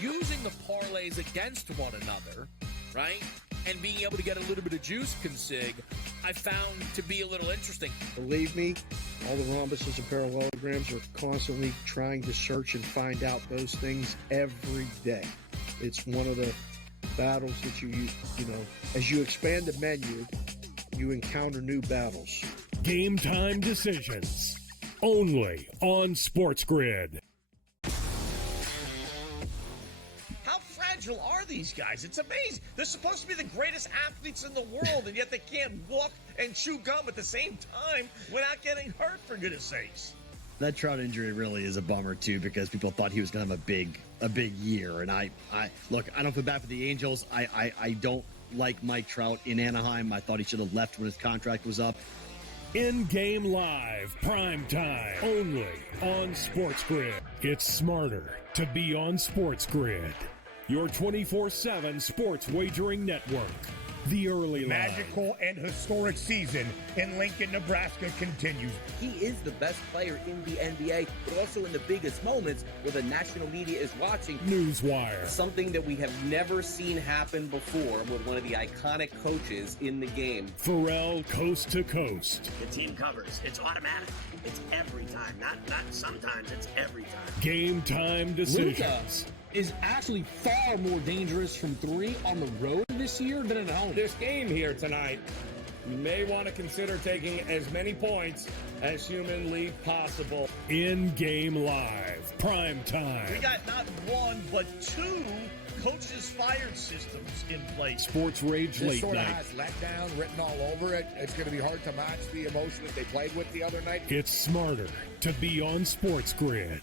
using the parlays against one another, right? And being able to get a little bit of juice consig, I found to be a little interesting. Believe me, all the rhombuses and parallelograms are constantly trying to search and find out those things every day. It's one of the battles that you know, as you expand the menu, you encounter new battles. Game time decisions, only on SportsGrid. How fragile are these guys? It's amazing. They're supposed to be the greatest athletes in the world, and yet they can't walk and chew gum at the same time without getting hurt, for goodness sakes. That Trout injury really is a bummer too, because people thought he was going to have a big year. And I look, I don't feel bad for the Angels. I don't like Mike Trout in Anaheim. I thought he should have left when his contract was up. In-game live, prime time, only on SportsGrid. It's smarter to be on SportsGrid. Your 24/7 sports wagering network. The early line. Magical and historic season in Lincoln, Nebraska continues. He is the best player in the NBA, but also in the biggest moments where the national media is watching. Newswire. Something that we have never seen happen before with one of the iconic coaches in the game. Pharrell, coast to coast. The team covers. It's automatic. It's every time. Not sometimes. It's every time. Game time decisions. Luka is actually far more dangerous from three on the road this year than at home. This game here tonight, you may want to consider taking as many points as humanly possible. In-game live, prime time. We got not one, but two coaches fired systems in place. Sports Rage This late sort of night. has letdown written all over it. It's going to be hard to match the emotion that they played with the other night. It's smarter to be on SportsGrid.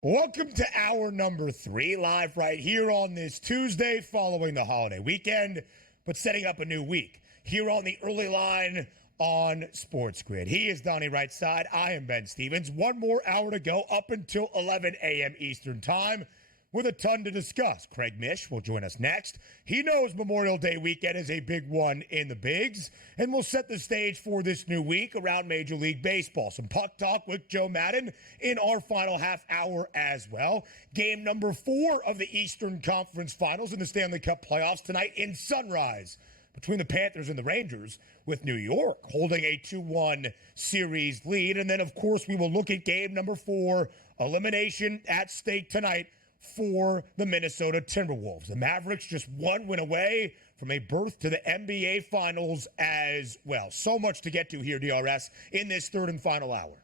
Welcome to hour number 3, live right here on this Tuesday following the holiday weekend, but setting up a new week here on the early line on SportsGrid. He is Donnie Rightside. I am Ben Stevens. One more hour to go up until 11 a.m. Eastern Time with a ton to discuss. Craig Mish will join us next. He knows Memorial Day weekend is a big one in the bigs, and we'll set the stage for this new week around Major League Baseball. Some puck talk with Joe Madden in our final half hour as well. Game number 4 of the Eastern Conference Finals in the Stanley Cup Playoffs tonight in Sunrise between the Panthers and the Rangers, with New York holding a 2-1 series lead. And then, of course, we will look at game number 4, elimination at stake tonight for the Minnesota Timberwolves. The Mavericks just one win away from a berth to the NBA Finals as well. So much to get to here, DRS, in this third and final hour.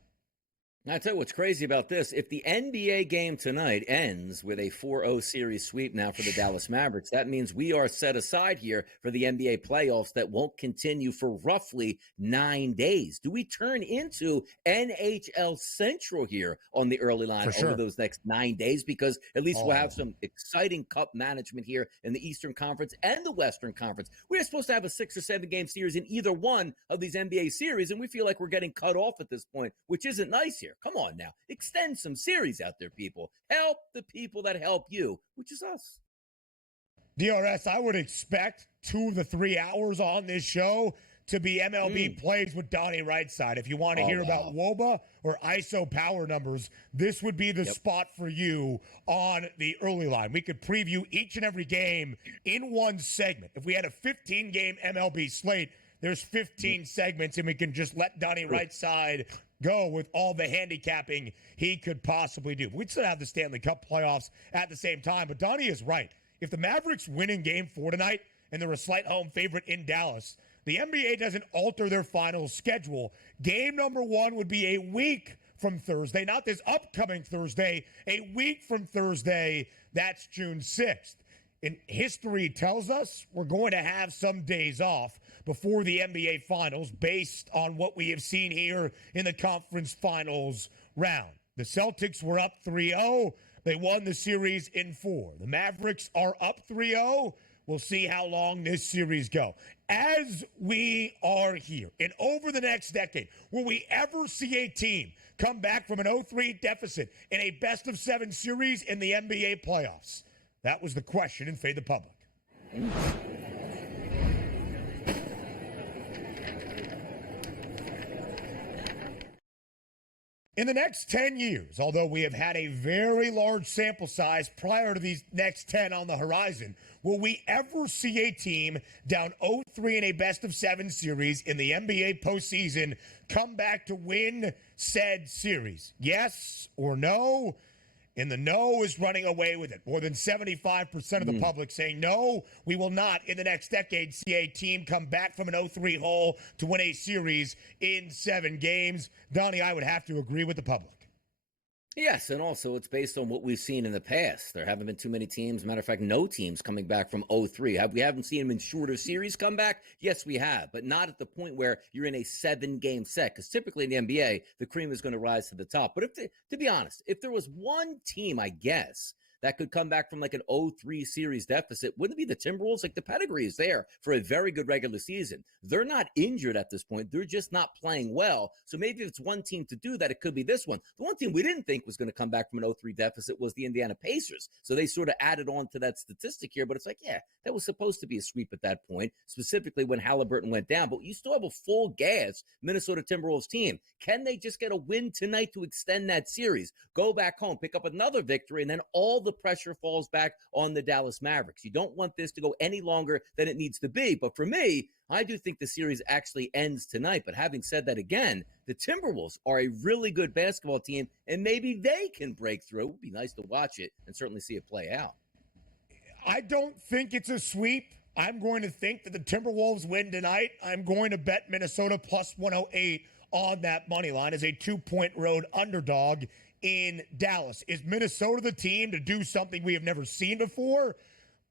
I'll tell you what's crazy about this. If the NBA game tonight ends with a 4-0 series sweep now for the Dallas Mavericks, that means we are set aside here for the NBA playoffs that won't continue for roughly 9 days. Do we turn into NHL Central here on the early line over those next 9 days? Because at least we'll have some exciting cup management here in the Eastern Conference and the Western Conference. We're supposed to have a 6 or 7 game series in either one of these NBA series, and we feel like we're getting cut off at this point, which isn't nice here. Come on now. Extend some series out there, people. Help the people that help you, which is us. DRS, I would expect 2 of the 3 hours on this show to be MLB plays with Donnie Rightside. If you want to hear about WOBA or ISO power numbers, this would be the spot for you on the early line. We could preview each and every game in one segment. If we had a 15-game MLB slate, there's 15 segments, and we can just let Donnie Rightside go with all the handicapping he could possibly do. We'd still have the Stanley Cup playoffs at the same time, but Donnie is right. If the Mavericks win in Game 4 tonight and they're a slight home favorite in Dallas, the NBA doesn't alter their final schedule. Game number 1 would be a week from Thursday, not this upcoming Thursday, a week from Thursday. That's June 6th. And history tells us we're going to have some days off before the NBA Finals based on what we have seen here in the conference finals round. The Celtics were up 3-0. They won the series in 4. The Mavericks are up 3-0 We'll see how long this series go. As we are here, and over the next decade, will we ever see a team come back from an 0-3 deficit in a best-of-7 series in the NBA playoffs? That was the question in Fade the Public. In the next 10 years, although we have had a very large sample size prior to these next 10 on the horizon, will we ever see a team down 0-3 in a best-of-7 series in the NBA postseason come back to win said series? Yes or no? And the no is running away with it. More than 75% of the public saying no, we will not in the next decade see a team come back from an 0-3 hole to win a series in 7 games. Donnie, I would have to agree with the public. Yes, and also it's based on what we've seen in the past. There haven't been too many teams, matter of fact, no teams coming back from 0-3. We haven't seen them in shorter series come back? Yes, we have, but not at the point where you're in a 7-game set, because typically in the NBA, the cream is going to rise to the top. But to be honest, if there was one team, I guess, that could come back from like an 0-3 series deficit, wouldn't it be the Timberwolves? Like, the pedigree is there for a very good regular season. They're not injured at this point. They're just not playing well. So maybe if it's one team to do that, it could be this one. The one team we didn't think was going to come back from an 0-3 deficit was the Indiana Pacers. So they sort of added on to that statistic here, but it's like, yeah, that was supposed to be a sweep at that point, specifically when Halliburton went down. But you still have a full gas Minnesota Timberwolves team. Can they just get a win tonight to extend that series, go back home, pick up another victory, and then all the pressure falls back on the Dallas Mavericks? You don't want this to go any longer than it needs to be. But for me, I do think the series actually ends tonight. But having said that, again, the Timberwolves are a really good basketball team, and maybe they can break through. It would be nice to watch it and certainly see it play out. I don't think it's a sweep. I'm going to think that the Timberwolves win tonight. I'm going to bet Minnesota plus 108 on that money line as a 2-point road underdog in Dallas. Is Minnesota the team to do something we have never seen before?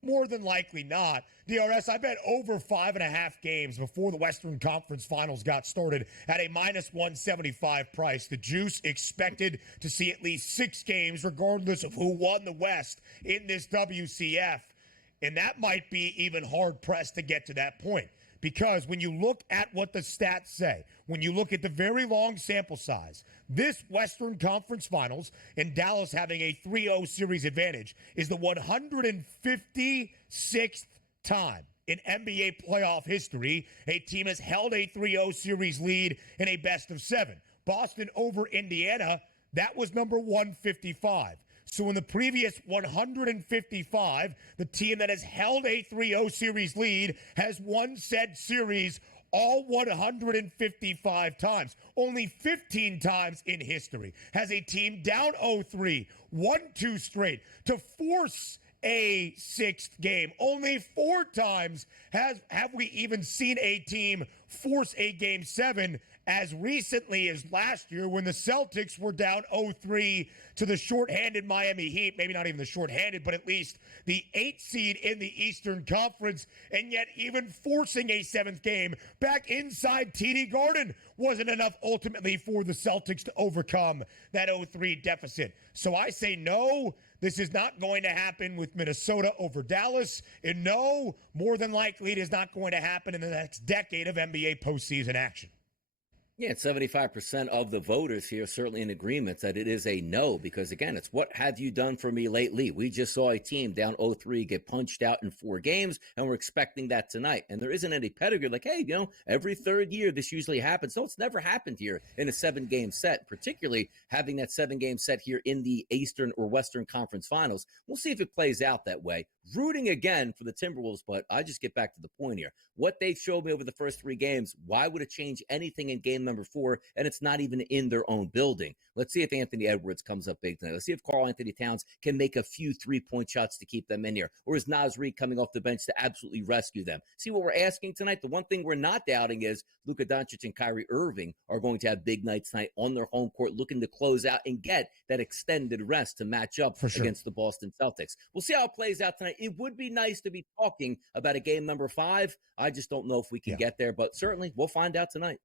More than likely not. DRS, I bet over 5.5 games before the Western Conference Finals got started at a minus 175 price. The juice expected to see at least 6 games, regardless of who won the West in this WCF. And that might be even hard-pressed to get to that point. Because when you look at what the stats say, when you look at the very long sample size, this Western Conference Finals and Dallas having a 3-0 series advantage is the 156th time in NBA playoff history a team has held a 3-0 series lead in a best-of-7. Boston over Indiana, that was number 155. So in the previous 155, the team that has held a 3-0 series lead has won said series all 155 times. Only 15 times in history has a team down 0-3, won 2 straight to force a 6th game. Only 4 times have we even seen a team force a Game 7 as recently as last year when the Celtics were down 0-3 to the shorthanded Miami Heat. Maybe not even the shorthanded, but at least the 8th seed in the Eastern Conference. And yet even forcing a 7th game back inside TD Garden wasn't enough ultimately for the Celtics to overcome that 0-3 deficit. So I say no, this is not going to happen with Minnesota over Dallas. And no, more than likely it is not going to happen in the next decade of NBA postseason action. Yeah, 75% of the voters here certainly in agreement that it is a no, because, again, it's what have you done for me lately? We just saw a team down 0-3 get punched out in 4 games, and we're expecting that tonight. And there isn't any pedigree like, hey, every third year this usually happens. No, it's never happened here in a 7-game set, particularly having that 7-game set here in the Eastern or Western Conference Finals. We'll see if it plays out that way. Rooting again for the Timberwolves, but I just get back to the point here. What they've showed me over the first 3 games, why would it change anything in game number 4? And it's not even in their own building. Let's see if Anthony Edwards comes up big tonight. Let's see if Karl Anthony Towns can make a few 3-point shots to keep them in here. Or is Naz Reid coming off the bench to absolutely rescue them? See what we're asking tonight? The one thing we're not doubting is Luka Doncic and Kyrie Irving are going to have big nights tonight on their home court, looking to close out and get that extended rest to match up against the Boston Celtics. We'll see how it plays out tonight. It would be nice to be talking about a game number 5. I just don't know if we can get there, but certainly we'll find out tonight.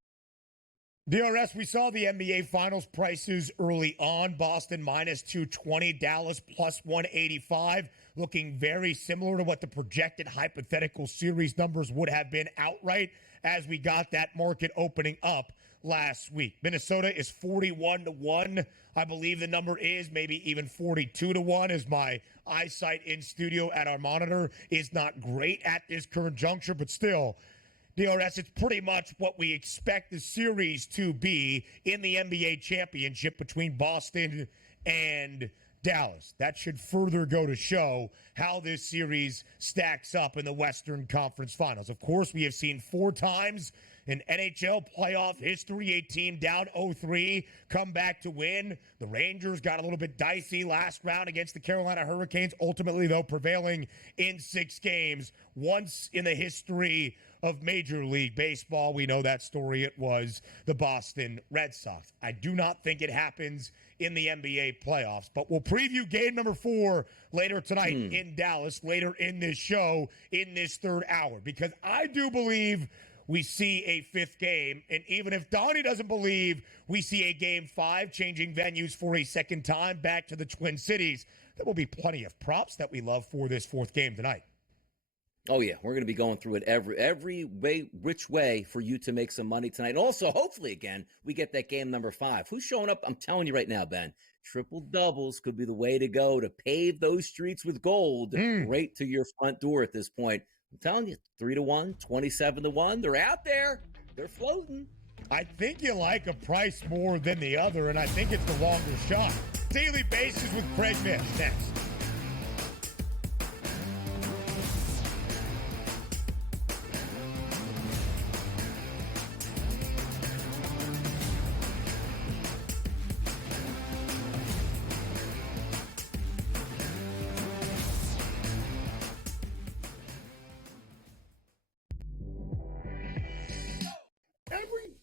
DRS, we saw the NBA Finals prices early on. Boston minus 220, Dallas plus 185. looking very similar to what the projected hypothetical series numbers would have been outright as we got that market opening up last week. Minnesota is 41-1. I believe the number is maybe even 42-1, as my eyesight in studio at our monitor is not great at this current juncture, but still, DRS, it's pretty much what we expect the series to be in the NBA championship between Boston and Dallas. That should further go to show how this series stacks up in the Western Conference Finals. Of course, we have seen 4 times in NHL playoff history a team down 0-3 come back to win. The Rangers got a little bit dicey last round against the Carolina Hurricanes, ultimately, though, prevailing in 6 games. Once in the history of Major League Baseball, we know that story. It was the Boston Red Sox. I do not think it happens in the NBA playoffs, but we'll preview game number 4 later tonight in Dallas, later in this show, in this 3rd hour, because I do believe we see a 5th game, and even if Donnie doesn't believe we see a game 5 changing venues for a 2nd time back to the Twin Cities, there will be plenty of props that we love for this 4th game tonight. Oh, yeah. We're going to be going through it every way, which way for you to make some money tonight. And also, hopefully, again, we get that game number 5. Who's showing up? I'm telling you right now, Ben, triple doubles could be the way to go to pave those streets with gold right to your front door at this point. I'm telling you, 3-1, 27-1. They're out there. They're floating. I think you like a price more than the other, and I think it's the longer shot. Daily Basis with Craig Mish next.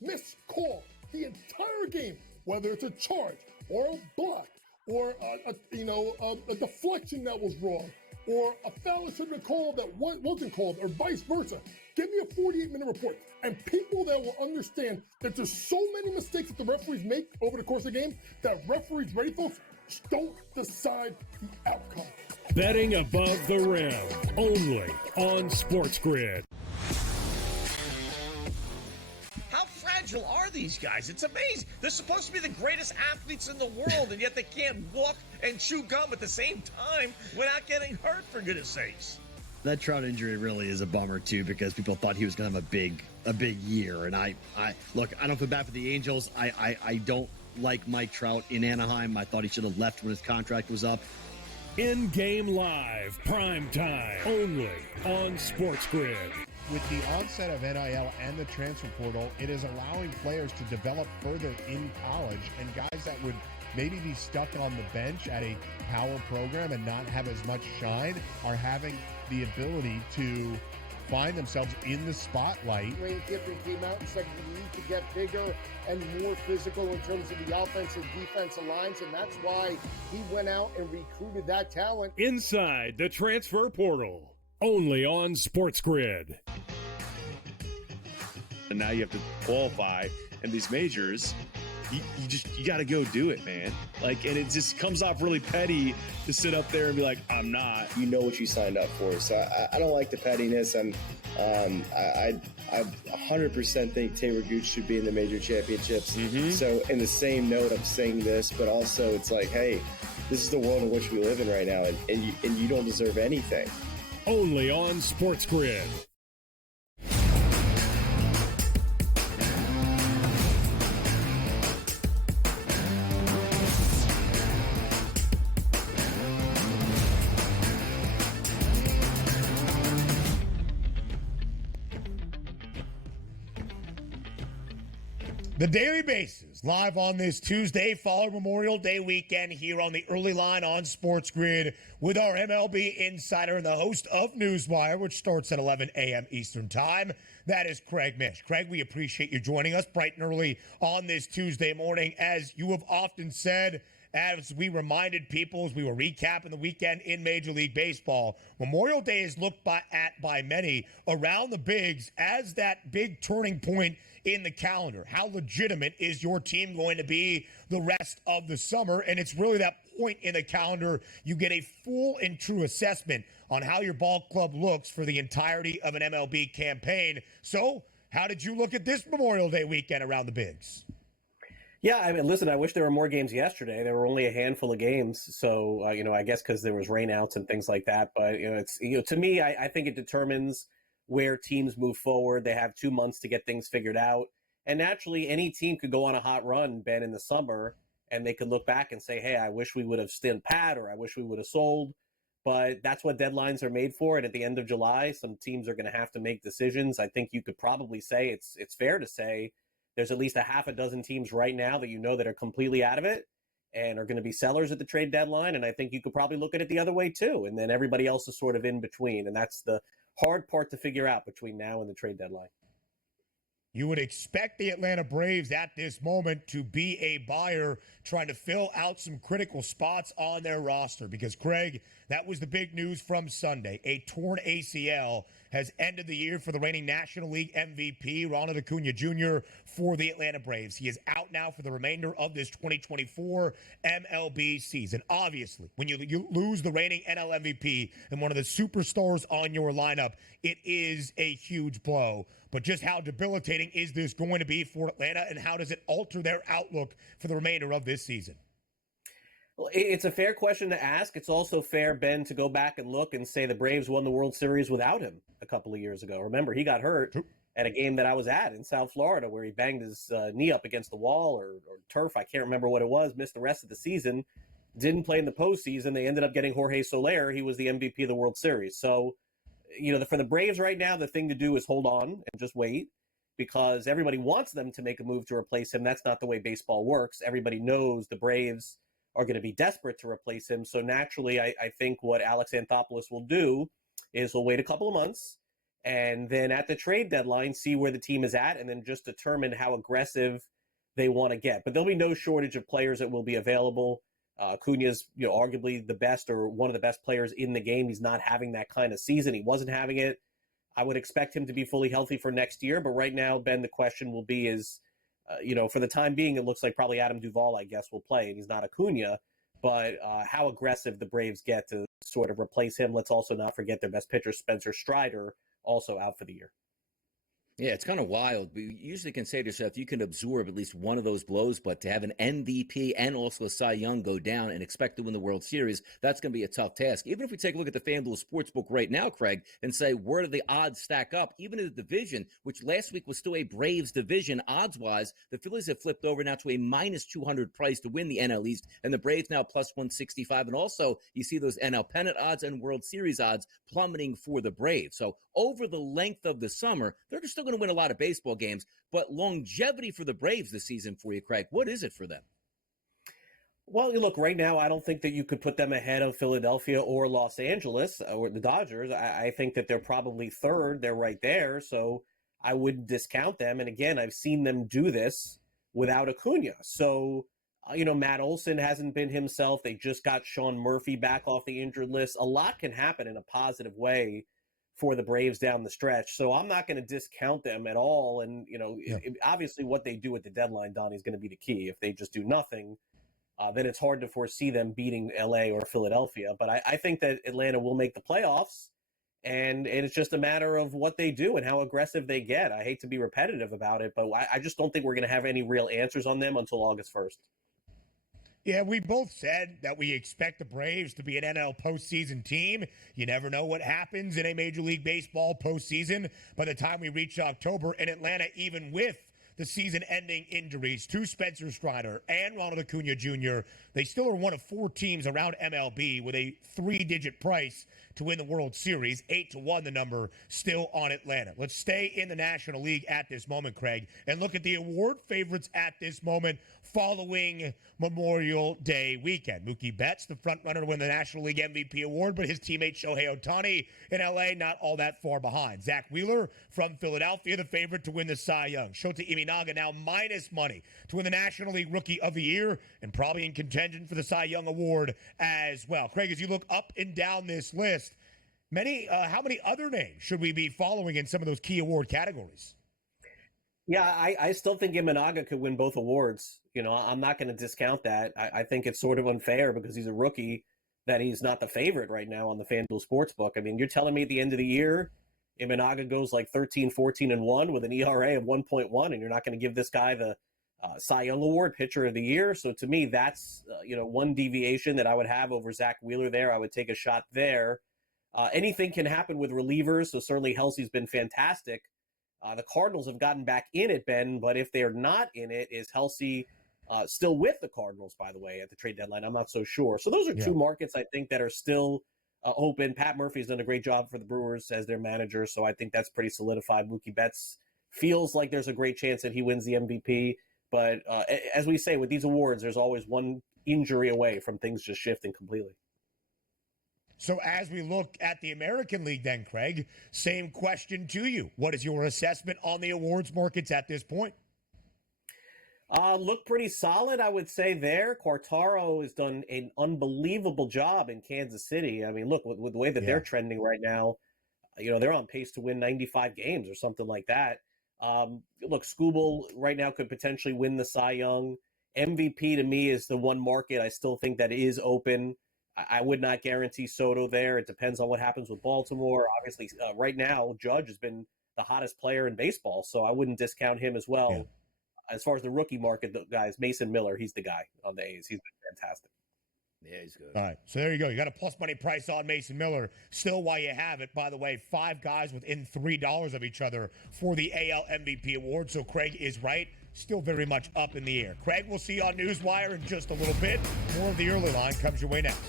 Missed call the entire game, whether it's a charge or a block or a deflection that was wrong or a foul that should have been called that wasn't called or vice versa. Give me a 48-minute report. And people that will understand that there's so many mistakes that the referees make over the course of the game that referees, ready folks, don't decide the outcome. Betting above the rim, only on SportsGrid. How fragile are these guys? It's amazing. They're supposed to be the greatest athletes in the world, and yet they can't walk and chew gum at the same time without getting hurt, for goodness sakes. That Trout injury really is a bummer too, because people thought he was going to have a big year. And I look, I don't feel bad for the Angels. I don't like Mike Trout in Anaheim. I thought he should have left when his contract was up. In-game live, prime time, only on SportsGrid. With the onset of NIL and the transfer portal, it is allowing players to develop further in college, and guys that would maybe be stuck on the bench at a power program and not have as much shine are having the ability to find themselves in the spotlight. Lane Kiffin came out and said we need to get bigger and more physical in terms of the offensive defensive lines, and that's why he went out and recruited that talent. Inside the transfer portal, only on SportsGrid. And now you have to qualify, and these majors, you got to go do it, man. Like, and it just comes off really petty to sit up there and be like, I'm not. You know what you signed up for, so I don't like the pettiness. I 100% think Taylor Gooch should be in the major championships. Mm-hmm. So in the same note, I'm saying this, but also it's like, hey, this is the world in which we live in right now, and you don't deserve anything. Only on SportsGrid. The Daily Bases, live on this Tuesday, following Memorial Day weekend here on the early line on SportsGrid with our MLB insider and the host of Newswire, which starts at 11 a.m. Eastern Time. That is Craig Mish. Craig, we appreciate you joining us bright and early on this Tuesday morning. As you have often said, as we reminded people as we were recapping the weekend in Major League Baseball, Memorial Day is looked at by many around the bigs as that big turning point in the calendar. How legitimate is your team going to be the rest of the summer? And it's really that point in the calendar you get a full and true assessment on how your ball club looks for the entirety of an MLB campaign. So, how did you look at this Memorial Day weekend around the bigs? Yeah, I mean, listen, I wish there were more games yesterday. There were only a handful of games. So, I guess because there was rainouts and things like that. But, to me, I think it determines where teams move forward. They have 2 months to get things figured out. And naturally, any team could go on a hot run, Ben, in the summer, and they could look back and say, hey, I wish we would have stood pat, or I wish we would have sold. But that's what deadlines are made for. And at the end of July, some teams are going to have to make decisions. I think you could probably say it's fair to say there's at least a half a dozen teams right now that are completely out of it and are going to be sellers at the trade deadline. And I think you could probably look at it the other way too. And then everybody else is sort of in between. And that's the hard part to figure out between now and the trade deadline. You would expect the Atlanta Braves at this moment to be a buyer trying to fill out some critical spots on their roster because, Craig, that was the big news from Sunday. A torn ACL has ended the year for the reigning National League MVP, Ronald Acuna Jr., for the Atlanta Braves. He is out now for the remainder of this 2024 MLB season. Obviously, when you lose the reigning NL MVP and one of the superstars on your lineup, it is a huge blow. But just how debilitating is this going to be for Atlanta, and how does it alter their outlook for the remainder of this season? Well, it's a fair question to ask. It's also fair, Ben, to go back and look and say the Braves won the World Series without him a couple of years ago. Remember, he got hurt at a game that I was at in South Florida where he banged his knee up against the wall or turf. I can't remember what it was, missed the rest of the season, didn't play in the postseason. They ended up getting Jorge Soler. He was the MVP of the World Series. So, for the Braves right now, the thing to do is hold on and just wait because everybody wants them to make a move to replace him. That's not the way baseball works. Everybody knows the Braves are going to be desperate to replace him. So naturally, I think what Alex Anthopoulos will do is he'll wait a couple of months and then at the trade deadline, see where the team is at and then just determine how aggressive they want to get. But there'll be no shortage of players that will be available. Acuna's, arguably the best or one of the best players in the game. He's not having that kind of season. He wasn't having it. I would expect him to be fully healthy for next year. But right now, Ben, the question will be is, for the time being, it looks like probably Adam Duvall, I guess, will play, and he's not Acuna. But how aggressive the Braves get to sort of replace him. Let's also not forget their best pitcher, Spencer Strider, also out for the year. Yeah, it's kind of wild. You usually can say to yourself, you can absorb at least one of those blows, but to have an MVP and also a Cy Young go down and expect to win the World Series, that's going to be a tough task. Even if we take a look at the FanDuel Sportsbook right now, Craig, and say, where do the odds stack up? Even in the division, which last week was still a Braves division, odds-wise, the Phillies have flipped over now to a minus 200 price to win the NL East, and the Braves now plus 165. And also, you see those NL pennant odds and World Series odds plummeting for the Braves. So over the length of the summer, they're still going to win a lot of baseball games, but longevity for the Braves this season for you, Craig, what is it for them? Well, you look, right now, I don't think that you could put them ahead of Philadelphia or Los Angeles or the Dodgers. I think that they're probably third. They're right there, so I wouldn't discount them. And again, I've seen them do this without Acuna. So, Matt Olson hasn't been himself. They just got Sean Murphy back off the injured list. A lot can happen in a positive way for the Braves down the stretch. So I'm not going to discount them at all. And, obviously what they do at the deadline, Donnie, is going to be the key. If they just do nothing, then it's hard to foresee them beating LA or Philadelphia. But I think that Atlanta will make the playoffs, and it's just a matter of what they do and how aggressive they get. I hate to be repetitive about it, but I just don't think we're going to have any real answers on them until August 1st. Yeah, we both said that we expect the Braves to be an NL postseason team. You never know what happens in a Major League Baseball postseason by the time we reach October in Atlanta, even with the season-ending injuries to Spencer Strider and Ronald Acuna Jr. They still are one of four teams around MLB with a three-digit price to win the World Series. 8-1, the number still on Atlanta. Let's stay in the National League at this moment, Craig, and look at the award favorites at this moment following Memorial Day weekend. Mookie Betts, the front runner to win the National League MVP award, but his teammate Shohei Ohtani in LA not all that far behind. Zach Wheeler from Philadelphia, the favorite to win the Cy Young. Shota Imanaga now minus money to win the National League Rookie of the Year and probably in contention for the Cy Young award as well. Craig, as you look up and down this list, how many other names should we be following in some of those key award categories? Yeah, I still think Imanaga could win both awards. You know, I'm not going to discount that. I think it's sort of unfair because he's a rookie that he's not the favorite right now on the FanDuel Sportsbook. I mean, you're telling me at the end of the year, Imanaga goes like 13, 14-1 with an ERA of 1.1, and you're not going to give this guy the Cy Young Award, Pitcher of the Year. So to me, that's one deviation that I would have over Zach Wheeler there. I would take a shot there. Anything can happen with relievers, so certainly Helsey's been fantastic. The Cardinals have gotten back in it, Ben, but if they're not in it, is Helsey still with the Cardinals, by the way, at the trade deadline? I'm not so sure. So those are two markets, I think, that are still open. Pat Murphy's done a great job for the Brewers as their manager, so I think that's pretty solidified. Mookie Betts feels like there's a great chance that he wins the MVP. But as we say, with these awards, there's always one injury away from things just shifting completely. So as we look at the American League then, Craig, same question to you. What is your assessment on the awards markets at this point? Look pretty solid, I would say there. Quartaro has done an unbelievable job in Kansas City. I mean, look, with the way that they're trending right now, they're on pace to win 95 games or something like that. Look, Skubal right now could potentially win the Cy Young. MVP to me is the one market I still think that is open. I would not guarantee Soto there. It depends on what happens with Baltimore. Obviously, right now, Judge has been the hottest player in baseball, so I wouldn't discount him as well. Yeah. As far as the rookie market, guys, Mason Miller, he's the guy on the A's. He's been fantastic. Yeah, he's good. All right, so there you go. You got a plus money price on Mason Miller. Still, while you have it, by the way, 5 guys within $3 of each other for the AL MVP award. So Craig is right. Still very much up in the air. Craig, we'll see you on Newswire in just a little bit. More of the early line comes your way next.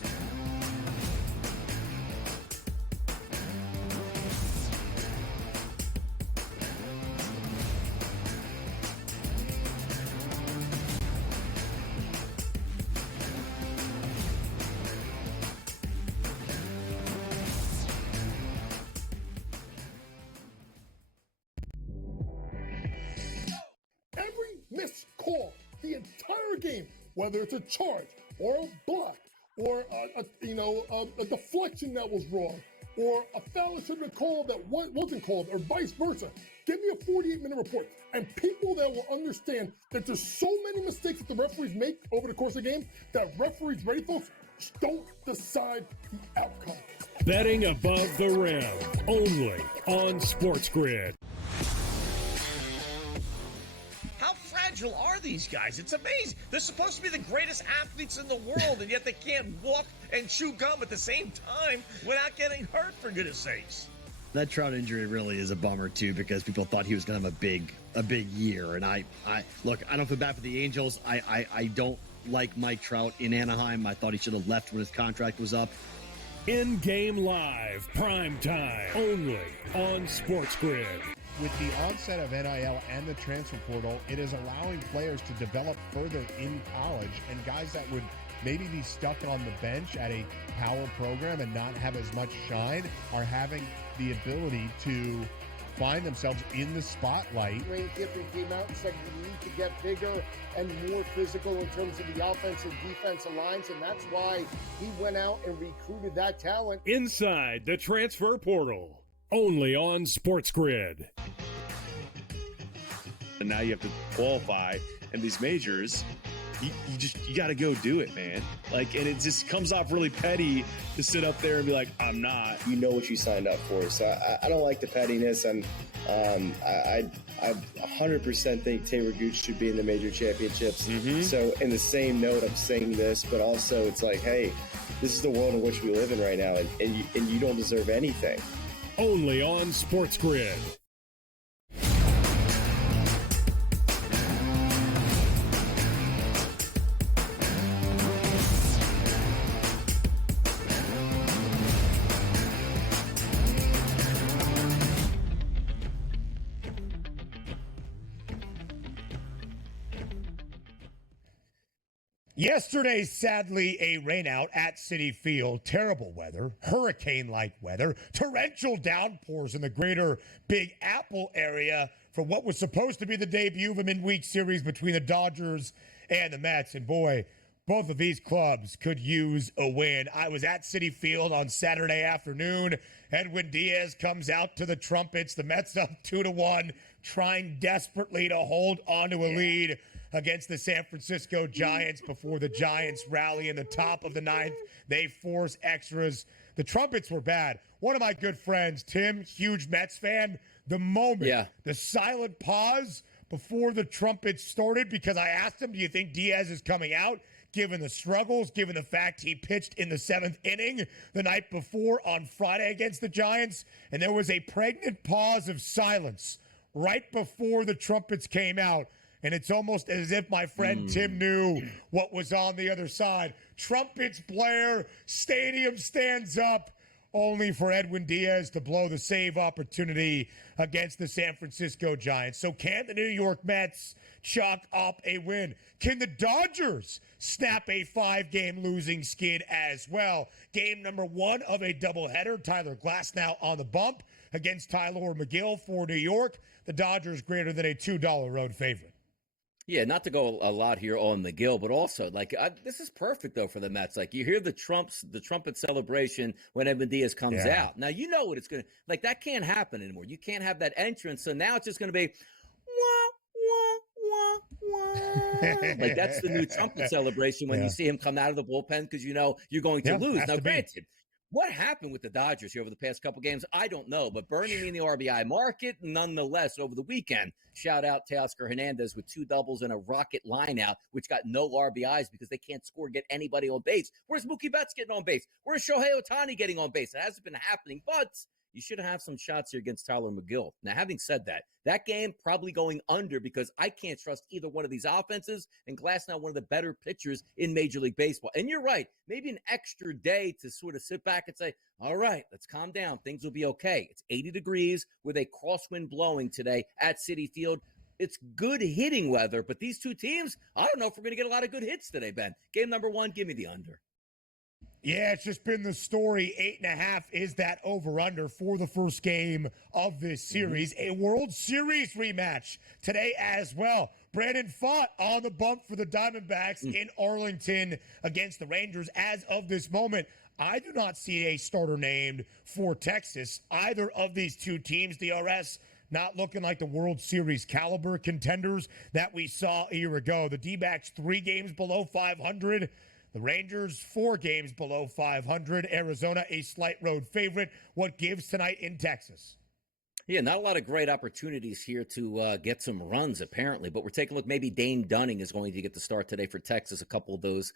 Missed call the entire game, whether it's a charge or a block or a deflection that was wrong or a foul that should have been called that wasn't called or vice versa. Give me a 48-minute report. And people that will understand that there's so many mistakes that the referees make over the course of the game that referees, ready folks, don't decide the outcome. Betting above the rim, only on SportsGrid. How fragile are these guys? It's amazing. They're supposed to be the greatest athletes in the world, and yet they can't walk and chew gum at the same time without getting hurt, for goodness sakes. That Trout injury really is a bummer too, because people thought he was going to have a big year. And I look, I don't feel bad for the Angels. I don't like Mike Trout in Anaheim. I thought he should have left when his contract was up. In-game live, prime time, only on SportsGrid. With the onset of NIL and the transfer portal, it is allowing players to develop further in college, and guys that would maybe be stuck on the bench at a power program and not have as much shine are having the ability to find themselves in the spotlight. Lane Kiffin came out and said we need to get bigger and more physical in terms of the offensive defensive lines, and that's why he went out and recruited that talent. Inside the transfer portal, only on SportsGrid. And now you have to qualify, and these majors, you got to go do it, man. Like, and it just comes off really petty to sit up there and be like, I'm not. You know what you signed up for, so I don't like the pettiness. And I 100% think Taylor Gooch should be in the major championships. Mm-hmm. So in the same note, I'm saying this, but also it's like, hey, this is the world in which we live in right now, and you don't deserve anything. Only on SportsGrid. Yesterday, sadly, a rainout at Citi Field. Terrible weather, hurricane-like weather, torrential downpours in the greater Big Apple area for what was supposed to be the debut of a midweek series between the Dodgers and the Mets. And boy, both of these clubs could use a win. I was at Citi Field on Saturday afternoon. Edwin Diaz comes out to the trumpets. The Mets up 2-1, trying desperately to hold onto a lead against the San Francisco Giants before the Giants rally in the top of the ninth. They force extras. The trumpets were bad. One of my good friends, Tim, huge Mets fan, the moment, the silent pause before the trumpets started, because I asked him, do you think Diaz is coming out? Given the struggles, given the fact he pitched in the 7th inning the night before on Friday against the Giants, and there was a pregnant pause of silence right before the trumpets came out. And it's almost as if my friend Tim knew what was on the other side. Trumpets blare, stadium stands up, only for Edwin Diaz to blow the save opportunity against the San Francisco Giants. So can the New York Mets chalk up a win? Can the Dodgers snap a 5-game losing skid as well? Game number 1 of a doubleheader. Tyler Glasnow on the bump against Tyler McGill for New York. The Dodgers greater than a $2 road favorite. Yeah, not to go a lot here on McGill, but also, this is perfect, though, for the Mets. Like, you hear the trumpet celebration when Edwin Diaz comes out. Now, you know what it's going to – that can't happen anymore. You can't have that entrance, so now it's just going to be wah, wah, wah. That's the new trumpet celebration when you see him come out of the bullpen because you know you're going to lose. Now, granted, what happened with the Dodgers here over the past couple games, I don't know, but burning me in the RBI market nonetheless over the weekend. Shout out Teoscar Hernandez with 2 doubles and a rocket lineout, which got no RBIs because they can't score, get anybody on base. Where's Mookie Betts getting on base? Where's Shohei Ohtani getting on base? It hasn't been happening, but you should have some shots here against Tyler McGill. Now, having said that, that game probably going under because I can't trust either one of these offenses, and Glasnow, one of the better pitchers in Major League Baseball. And you're right, maybe an extra day to sort of sit back and say, all right, let's calm down. Things will be okay. It's 80 degrees with a crosswind blowing today at Citi Field. It's good hitting weather, but these two teams, I don't know if we're going to get a lot of good hits today, Ben. Game number 1, give me the under. Yeah, it's just been the story. 8.5 is that over-under for the first game of this series. A World Series rematch today as well. Brandon Pfaadt on the bump for the Diamondbacks in Arlington against the Rangers. As of this moment, I do not see a starter named for Texas. Either of these two teams, DRS, not looking like the World Series caliber contenders that we saw a year ago. The D-backs 3 games below 500. The Rangers 4 games below 500. Arizona a slight road favorite. What gives tonight in Texas? Yeah, not a lot of great opportunities here to get some runs, apparently. But we're taking a look. Maybe Dane Dunning is going to get the start today for Texas. A couple of those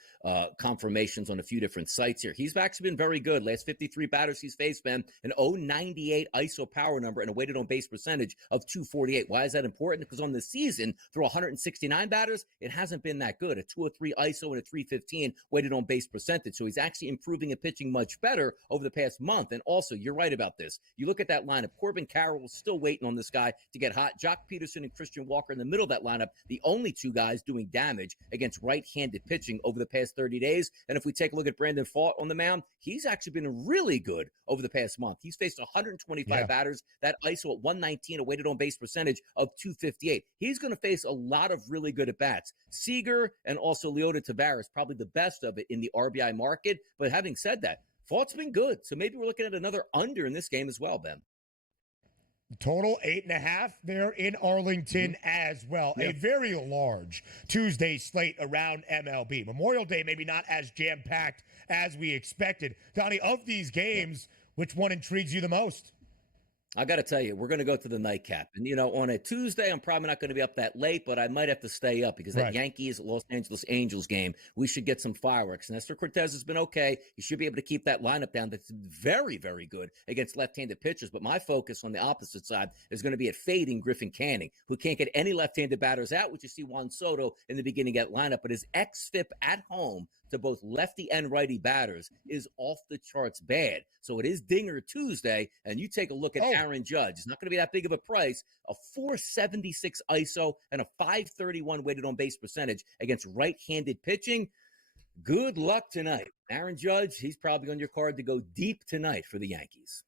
confirmations on a few different sites here. He's actually been very good. Last 53 batters he's faced, Ben, an 0.98 ISO power number and a weighted on base percentage of 248. Why is that important? Because on the season, through 169 batters, it hasn't been that good. A 203 ISO and a 315 weighted on base percentage. So he's actually improving and pitching much better over the past month. And also, you're right about this. You look at that lineup. Corbin Carroll still waiting on this guy to get hot. Jock Peterson and Christian Walker in the middle of that lineup, the only 2 guys doing damage against right-handed pitching over the past 30 days. And if we take a look at Brandon Pfaadt on the mound, he's actually been really good over the past month. He's faced 125 batters, that ISO at 119, a weighted on base percentage of 258. He's going to face a lot of really good at-bats. Seager and also Leota Tavares, probably the best of it in the RBI market. But having said that, Pfaadt's been good. So maybe we're looking at another under in this game as well, Ben. Total 8.5 there in Arlington as well. A very large Tuesday slate around MLB. Memorial Day maybe not as jam-packed as we expected. Donnie, of these games, which one intrigues you the most? I got to tell you, we're going to go to the nightcap. And, on a Tuesday, I'm probably not going to be up that late, but I might have to stay up because that Yankees-Los Angeles Angels game, we should get some fireworks. Nestor Cortez has been okay. He should be able to keep that lineup down. That's very, very good against left-handed pitchers. But my focus on the opposite side is going to be at fading Griffin Canning, who can't get any left-handed batters out, which you see Juan Soto in the beginning of that lineup. But his xFIP at home to both lefty and righty batters is off the charts bad. So it is Dinger Tuesday, and you take a look at Aaron Judge. It's not going to be that big of a price. A 476 ISO and a 531 weighted on base percentage against right-handed pitching. Good luck tonight. Aaron Judge, he's probably on your card to go deep tonight for the Yankees.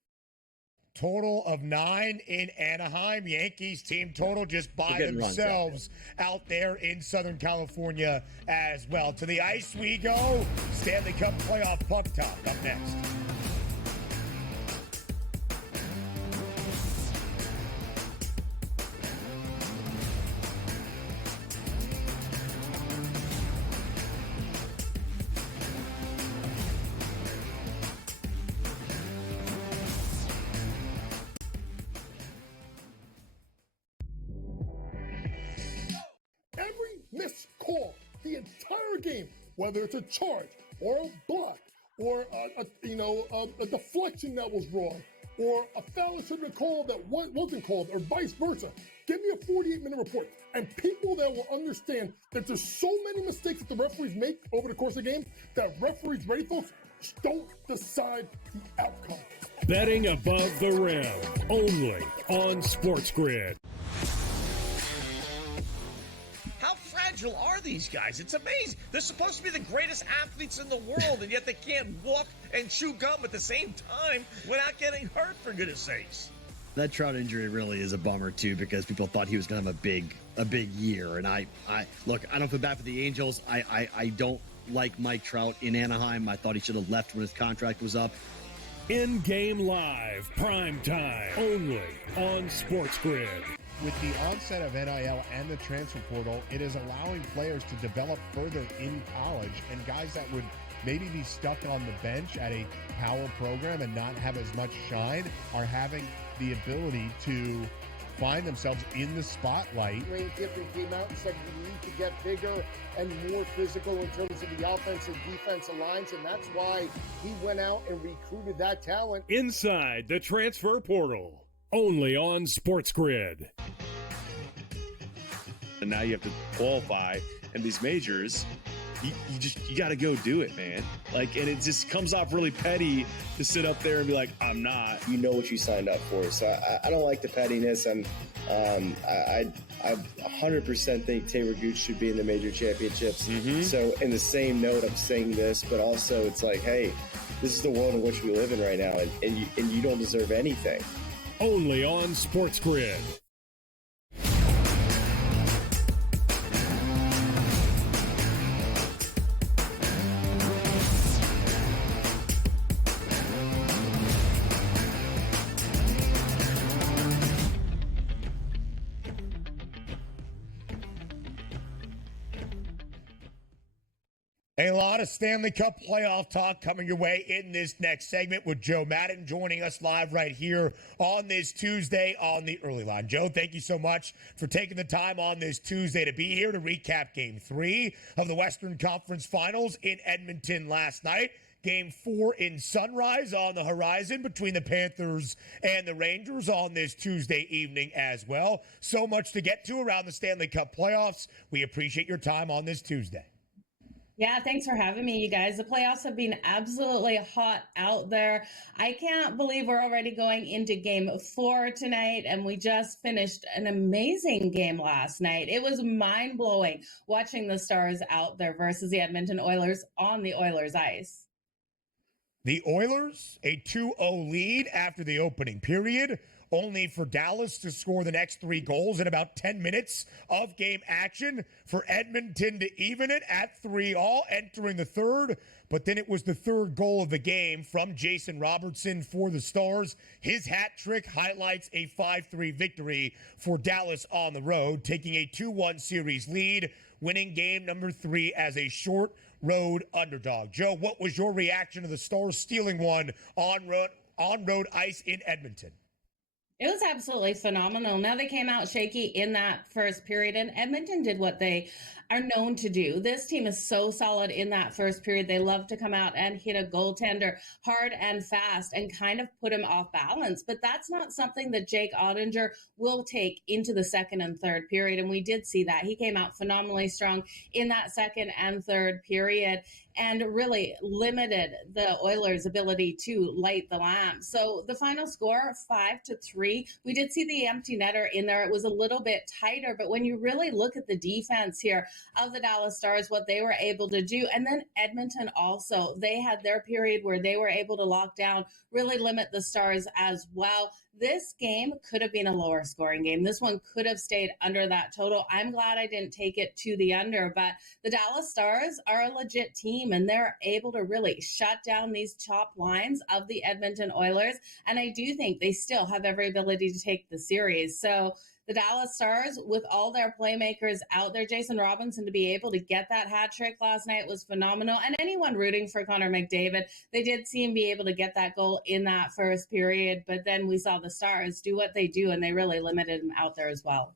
Total of 9 in Anaheim. Yankees team total just by themselves out there in Southern California as well. To the ice we go. Stanley Cup Playoff Puck Talk up next. Every missed call, the entire game, whether it's a charge or a block or a deflection that was wrong or a foul that should have been called that wasn't called or vice versa. Give me a 48-minute report. And people that will understand that there's so many mistakes that the referees make over the course of the game that referees, ready folks, don't decide the outcome. Betting above the rim, only on SportsGrid. How fragile are these guys? It's amazing. They're supposed to be the greatest athletes in the world, and yet they can't walk and chew gum at the same time without getting hurt, for goodness sakes. That Trout injury really is a bummer too, because people thought he was going to have a big year. And I look, I don't feel bad for the Angels. I don't like Mike Trout in Anaheim. I thought he should have left when his contract was up. In-game live, prime time, only on SportsGrid. With the onset of NIL and the transfer portal, it is allowing players to develop further in college, and guys that would maybe be stuck on the bench at a power program and not have as much shine are having the ability to find themselves in the spotlight. Lane Kiffin came out and said we need to get bigger and more physical in terms of the offense and defensive lines, and that's why he went out and recruited that talent. Inside the transfer portal, only on SportsGrid. And now you have to qualify, and these majors, you got to go do it, man. Like, and it just comes off really petty to sit up there and be like, I'm not. You know what you signed up for. So I don't like the pettiness. I 100% think Taylor Gooch should be in the major championships. So in the same note, I'm saying this, but also it's like, hey, this is the world in which we live in right now, and you don't deserve anything. Only on SportsGrid. A lot of Stanley Cup playoff talk coming your way in this next segment with Joe Madden joining us live right here on this Tuesday on the early line. Joe, thank you so much for taking the time on this Tuesday to be here to recap Game 3 of the Western Conference Finals in Edmonton last night. Game 4 in Sunrise on the horizon between the Panthers and the Rangers on this Tuesday evening as well. So much to get to around the Stanley Cup playoffs. We appreciate your time on this Tuesday. Yeah, thanks for having me, you guys. The playoffs have been absolutely hot out there. I can't believe we're already going into Game 4 tonight, and we just finished an amazing game last night. It was mind-blowing watching the Stars out there versus the Edmonton Oilers on the Oilers' ice. The Oilers, a 2-0 lead after the opening period, only for Dallas to score the next 3 goals in about 10 minutes of game action, for Edmonton to even it at 3-3 entering the third. But then it was the third goal of the game from Jason Robertson for the Stars. His hat trick highlights a 5-3 victory for Dallas on the road, taking a 2-1 series lead, winning game number 3 as a short road underdog. Joe, what was your reaction to the Stars stealing one on road ice in Edmonton? It was absolutely phenomenal. Now, they came out shaky in that first period, and Edmonton did what they are known to do. This team is so solid in that first period. They love to come out and hit a goaltender hard and fast and kind of put him off balance. But that's not something that Jake Ottinger will take into the second and third period. And we did see that. He came out phenomenally strong in that second and third period. and really limited the Oilers' ability to light the lamp. So the final score, 5-3. We did see the empty netter in there. It was a little bit tighter, but when you really look at the defense here of the Dallas Stars, what they were able to do, and then Edmonton also, they had their period where they were able to lock down, really limit the Stars as well. This game could have been a lower scoring game. This one could have stayed under that total. I'm glad I didn't take it to the under, but the Dallas Stars are a legit team, and they're able to really shut down these top lines of the Edmonton Oilers. And I do think they still have every ability to take the series. So the Dallas Stars, with all their playmakers out there, Jason Robinson, to be able to get that hat trick last night was phenomenal. And anyone rooting for Connor McDavid, they did seem be able to get that goal in that first period. But then we saw the Stars do what they do, and they really limited them out there as well.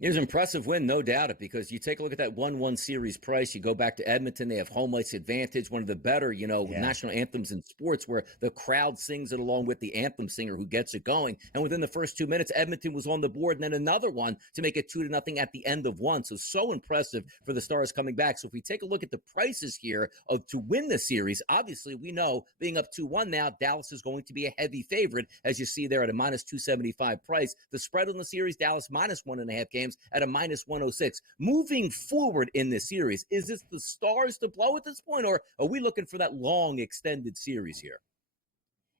It was an impressive win, no doubt, because you take a look at that 1-1 series price. You go back to Edmonton. They have home ice advantage, one of the better, national anthems in sports where the crowd sings it along with the anthem singer who gets it going. And within the first 2 minutes, Edmonton was on the board, and then another one to make it 2-0 at the end of one. So impressive for the Stars coming back. So if we take a look at the prices here to win the series, obviously we know being up 2-1 now, Dallas is going to be a heavy favorite, as you see there at a minus 275 price. The spread on the series, Dallas minus 1.5 games at a minus 106. Moving forward in this series, is this the Stars to blow at this point, or are we looking for that long extended series here?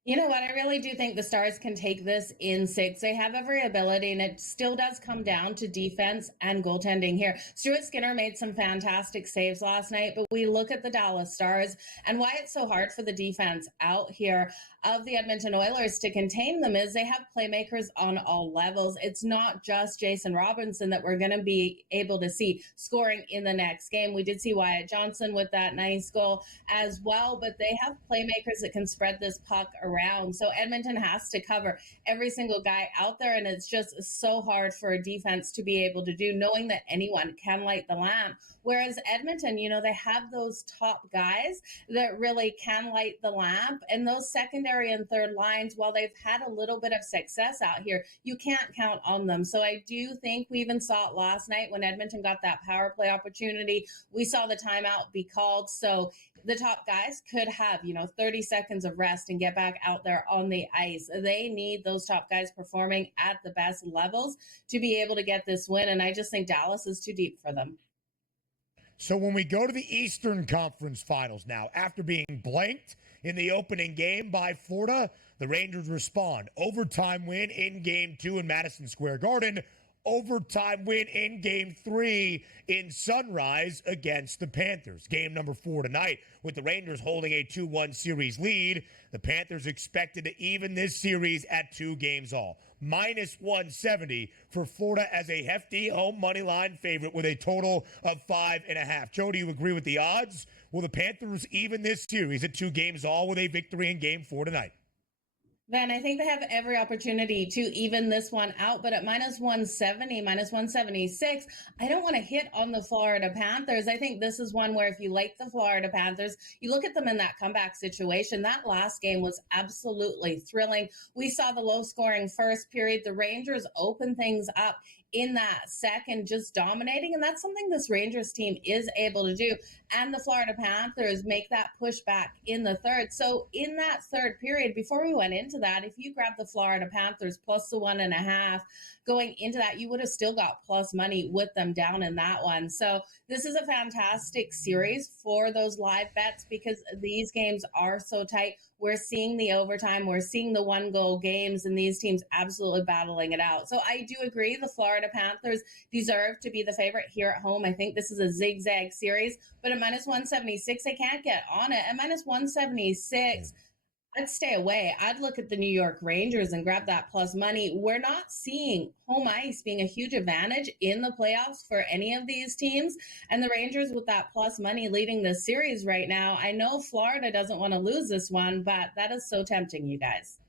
You know what? I really do think the Stars can take this in 6. They have every ability, and it still does come down to defense and goaltending here. Stuart Skinner made some fantastic saves last night, but we look at the Dallas Stars and why it's so hard for the defense out here of the Edmonton Oilers to contain them is they have playmakers on all levels. It's not just Jason Robinson that we're going to be able to see scoring in the next game. We did see Wyatt Johnson with that nice goal as well, but they have playmakers that can spread this puck around. So Edmonton has to cover every single guy out there, and it's just so hard for a defense to be able to do, knowing that anyone can light the lamp. Whereas Edmonton, they have those top guys that really can light the lamp, and those secondary and third lines, while they've had a little bit of success out here, you can't count on them. So I do think we even saw it last night when Edmonton got that power play opportunity. We saw the timeout be called. So the top guys could have, 30 seconds of rest and get back out there on the ice. They need those top guys performing at the best levels to be able to get this win. And I just think Dallas is too deep for them. So when we go to the Eastern Conference Finals now, after being blanked in the opening game by Florida, the Rangers respond. Overtime win in Game 2 in Madison Square Garden. Overtime win in Game 3 in Sunrise against the Panthers. Game number 4 tonight, with the Rangers holding a 2-1 series lead. The Panthers expected to even this series at 2 games all. Minus 170 for Florida as a hefty home money line favorite with a total of 5.5. Joe, do you agree with the odds? Will the Panthers even this series at 2 games all with a victory in Game 4 tonight? Then I think they have every opportunity to even this one out, but at minus 170, minus 176, I don't want to hit on the Florida Panthers. I think this is one where if you like the Florida Panthers, you look at them in that comeback situation. That last game was absolutely thrilling. We saw the low-scoring first period. The Rangers open things up in that second, just dominating. And that's something this Rangers team is able to do. And the Florida Panthers make that push back in the third. So in that third period, before we went into that, if you grab the Florida Panthers plus the 1.5 going into that, you would have still got plus money with them down in that one. So this is a fantastic series for those live bets because these games are so tight. We're seeing the overtime. We're seeing the 1-goal games, and these teams absolutely battling it out. So I do agree the Florida Panthers deserve to be the favorite here at home. I think this is a zigzag series, but at minus 176, I can't get on it. At minus 176, I'd stay away. I'd look at the New York Rangers and grab that plus money. We're not seeing home ice being a huge advantage in the playoffs for any of these teams. And the Rangers with that plus money leading this series right now. I know Florida doesn't want to lose this one, but that is so tempting, you guys.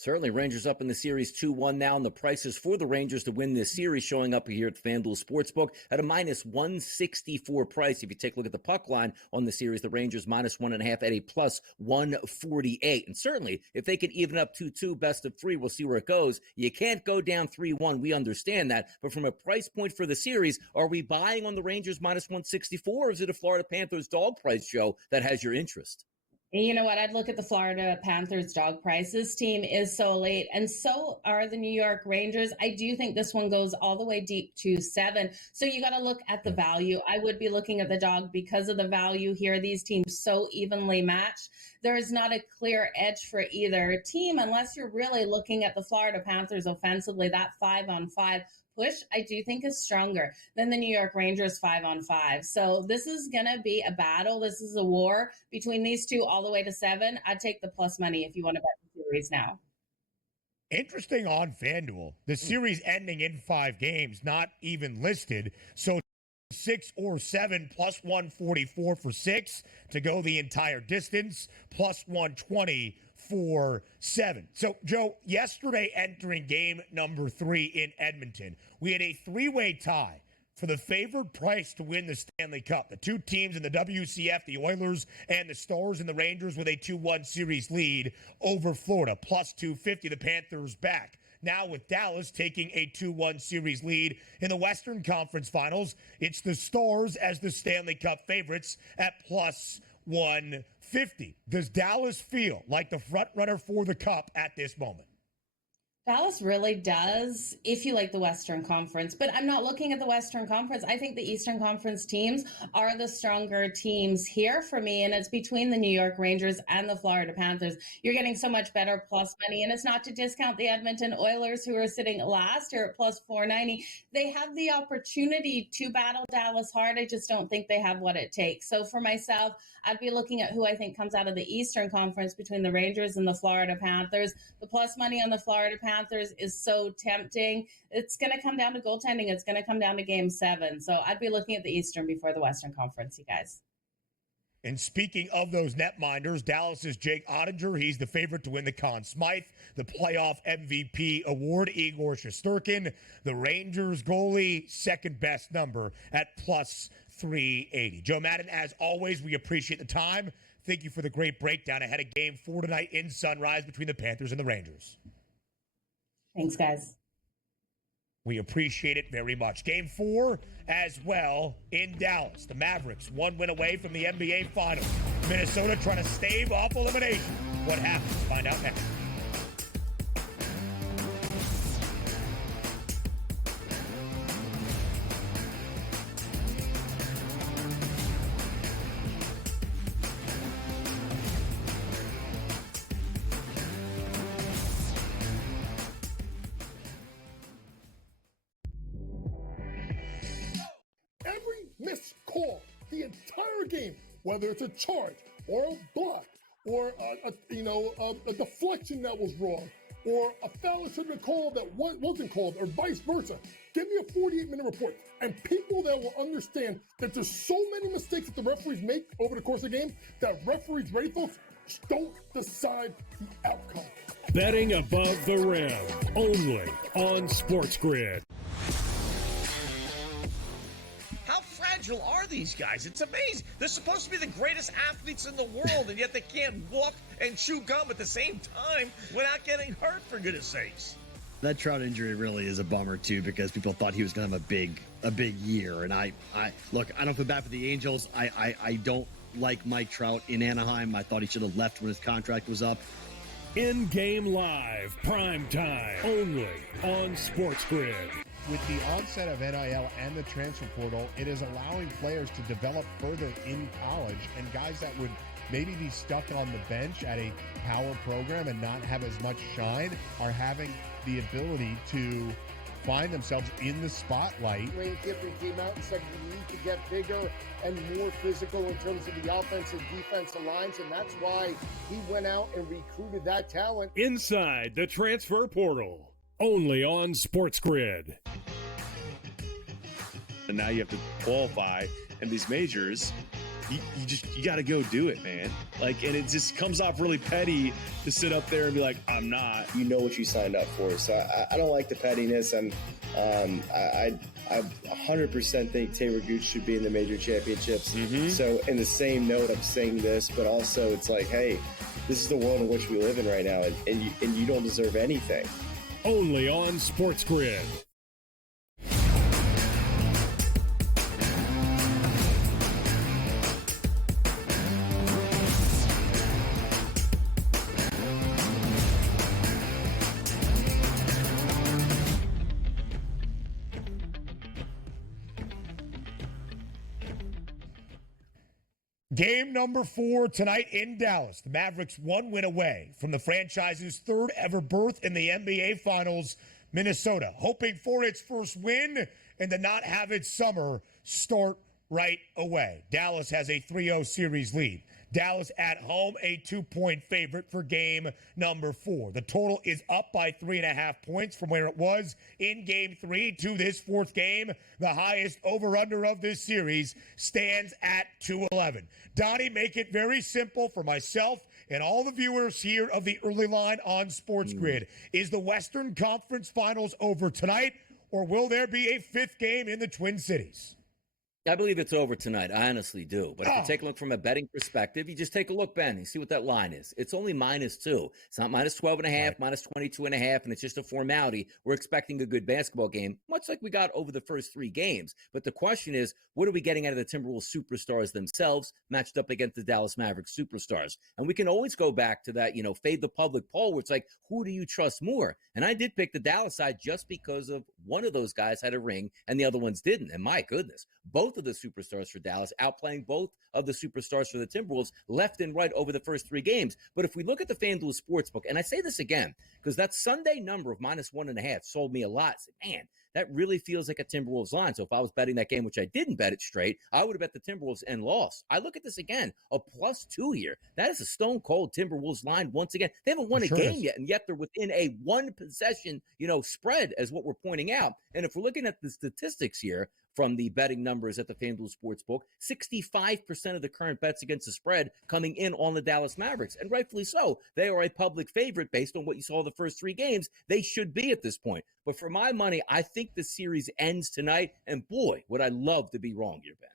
Certainly, Rangers up in the series 2-1 now, and the prices for the Rangers to win this series showing up here at FanDuel Sportsbook at a minus 164 price. If you take a look at the puck line on the series, the Rangers minus 1.5 at a plus 148. And certainly, if they can even up 2-2, best of 3, we'll see where it goes. You can't go down 3-1. We understand that. But from a price point for the series, are we buying on the Rangers minus 164, or is it a Florida Panthers dog price, Joe, that has your interest? You know what? I'd look at the Florida Panthers dog price. This team is so elite, and so are the New York Rangers. I do think this one goes all the way deep to 7. So you got to look at the value. I would be looking at the dog because of the value here. These teams so evenly matched. There is not a clear edge for either team unless you're really looking at the Florida Panthers offensively. That 5-on-5 push, I do think, is stronger than the New York Rangers 5-on-5. So this is going to be a battle. This is a war between these two all the way to 7. I'd take the plus money if you want to bet the series now. Interesting on FanDuel. The series ending in 5 games, not even listed. So 6 or 7 plus 144 for 6 to go the entire distance, plus 120 for 7. So, Joe, yesterday entering game number 3 in Edmonton, we had a 3-way tie for the favored price to win the Stanley Cup. The two teams in the WCF, the Oilers and the Stars and the Rangers, with a 2-1 series lead over Florida, plus 250. The Panthers back. Now with Dallas taking a 2-1 series lead in the Western Conference Finals, it's the Stars as the Stanley Cup favorites at plus 150. Does Dallas feel like the front runner for the Cup at this moment? Dallas really does, if you like the Western Conference. But I'm not looking at the Western Conference. I think the Eastern Conference teams are the stronger teams here for me, and it's between the New York Rangers and the Florida Panthers. You're getting so much better plus money, and it's not to discount the Edmonton Oilers, who are sitting last here at plus 490. They have the opportunity to battle Dallas hard. I just don't think they have what it takes. So for myself, I'd be looking at who I think comes out of the Eastern Conference between the Rangers and the Florida Panthers. The plus money on the Florida Panthers is so tempting. It's going to come down to goaltending. It's going to come down to game 7. So I'd be looking at the Eastern before the Western Conference, you guys. And speaking of those netminders, Dallas's Jake Ottinger, he's the favorite to win the Conn Smythe, the playoff MVP award. Igor Shesterkin, the Rangers goalie, second best number at plus 380. Joe Madden, as always, we appreciate the time. Thank you for the great breakdown ahead of game 4 tonight in Sunrise between the Panthers and the Rangers. Thanks, guys. We appreciate it very much. Game 4 as well in Dallas. The Mavericks 1 win away from the NBA Finals. Minnesota trying to stave off elimination. What happens? Find out next. Missed call the entire game, whether it's a charge or a block or a deflection that was wrong or a foul that should have been called that wasn't called, or vice versa. Give me a 48-minute report, and people that will understand that there's so many mistakes that the referees make over the course of the game that referees, ready folks, don't decide the outcome. Betting above the rim, only on SportsGrid. How fragile are these guys? It's amazing. They're supposed to be the greatest athletes in the world, and yet they can't walk and chew gum at the same time without getting hurt, for goodness sakes. That Trout injury really is a bummer too, because people thought he was going to have a big year. And I look, I don't feel bad for the Angels. I don't like Mike Trout in Anaheim. I thought he should have left when his contract was up. In-game live, prime time, only on SportsGrid. With the onset of NIL and the transfer portal, it is allowing players to develop further in college, and guys that would maybe be stuck on the bench at a power program and not have as much shine are having the ability to find themselves in the spotlight. Lane Kiffin came out and said we need to get bigger and more physical in terms of the offensive defensive lines, and that's why he went out and recruited that talent. Inside the transfer portal, only on SportsGrid. And now you have to qualify, and these majors, you got to go do it, man. Like, and it just comes off really petty to sit up there and be like, I'm not. You know what you signed up for. So I don't like the pettiness. I 100% think Taylor Gooch should be in the major championships. So in the same note, I'm saying this, but also it's like, hey, this is the world in which we live in right now, and you don't deserve anything. Only on SportsGrid. Game number 4 tonight in Dallas. The Mavericks 1 win away from the franchise's third ever berth in the NBA Finals. Minnesota hoping for its first win and to not have its summer start right away. Dallas has a 3-0 series lead. Dallas at home, a 2-point favorite for game number 4. The total is up by 3.5 points from where it was in game 3 to this fourth game. The highest over-under of this series stands at 211. Donnie, make it very simple for myself and all the viewers here of the early line on SportsGrid. Is the Western Conference Finals over tonight, or will there be a 5th game in the Twin Cities? I believe it's over tonight. I honestly do. But if you take a look from a betting perspective, you just take a look, Ben, and see what that line is. It's only -2. It's not -12.5, -22.5, and it's just a formality. We're expecting a good basketball game, much like we got over the first 3 games. But the question is, what are we getting out of the Timberwolves superstars themselves matched up against the Dallas Mavericks superstars? And we can always go back to that, fade the public poll where it's like, who do you trust more? And I did pick the Dallas side just because of one of those guys had a ring and the other ones didn't. And my goodness, both of the superstars for Dallas outplaying both of the superstars for the Timberwolves left and right over the first 3 games. But if we look at the FanDuel Sportsbook, and I say this again, because that Sunday number of -1.5 sold me a lot. I said, man, that really feels like a Timberwolves line. So if I was betting that game, which I didn't bet it straight, I would have bet the Timberwolves and lost. I look at this again, a +2 here. That is a stone cold Timberwolves line once again. They haven't won a game yet, and yet they're within a 1 possession, spread as what we're pointing out. And if we're looking at the statistics here from the betting numbers at the FanDuel Sportsbook, 65% of the current bets against the spread coming in on the Dallas Mavericks, and rightfully so. They are a public favorite based on what you saw the first 3 games. They should be at this point. But for my money, I think the series ends tonight, and boy, would I love to be wrong here, Ben.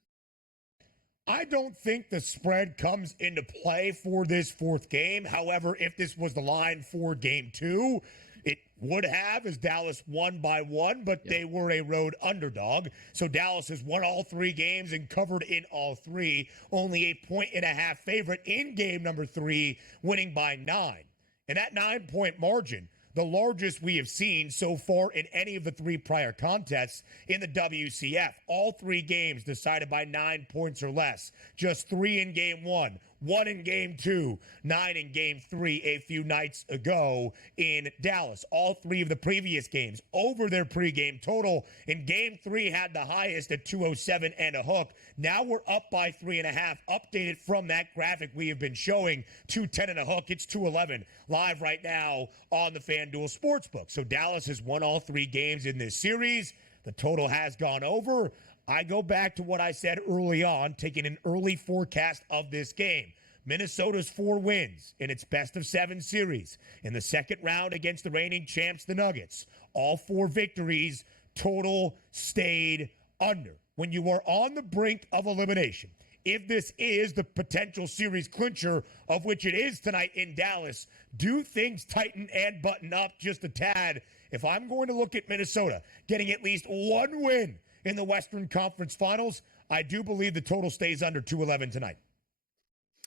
I don't think the spread comes into play for this 4th game. However, if this was the line for game 2, it would have, as Dallas won by 1, but they were a road underdog. So Dallas has won all 3 games and covered in all 3. Only a 1.5 favorite in game number 3, winning by 9. And that 9-point margin, the largest we have seen so far in any of the 3 prior contests in the WCF. All 3 games decided by 9 points or less. Just 3 in game 1, 1 in game 2, 9 in game 3 a few nights ago in Dallas. All 3 of the previous games over their pregame total. In game 3 had the highest at 207 and a hook. Now we're up by 3.5. Updated from that graphic we have been showing, 210 and a hook. It's 211 live right now on the FanDuel Sportsbook. So Dallas has won all 3 games in this series. The total has gone over. I go back to what I said early on, taking an early forecast of this game. Minnesota's 4 wins in its best-of-7 series in the second round against the reigning champs, the Nuggets. All 4 victories, total stayed under. When you are on the brink of elimination, if this is the potential series clincher, of which it is tonight in Dallas, do things tighten and button up just a tad? If I'm going to look at Minnesota getting at least 1 win in the Western Conference Finals, I do believe the total stays under 211 tonight.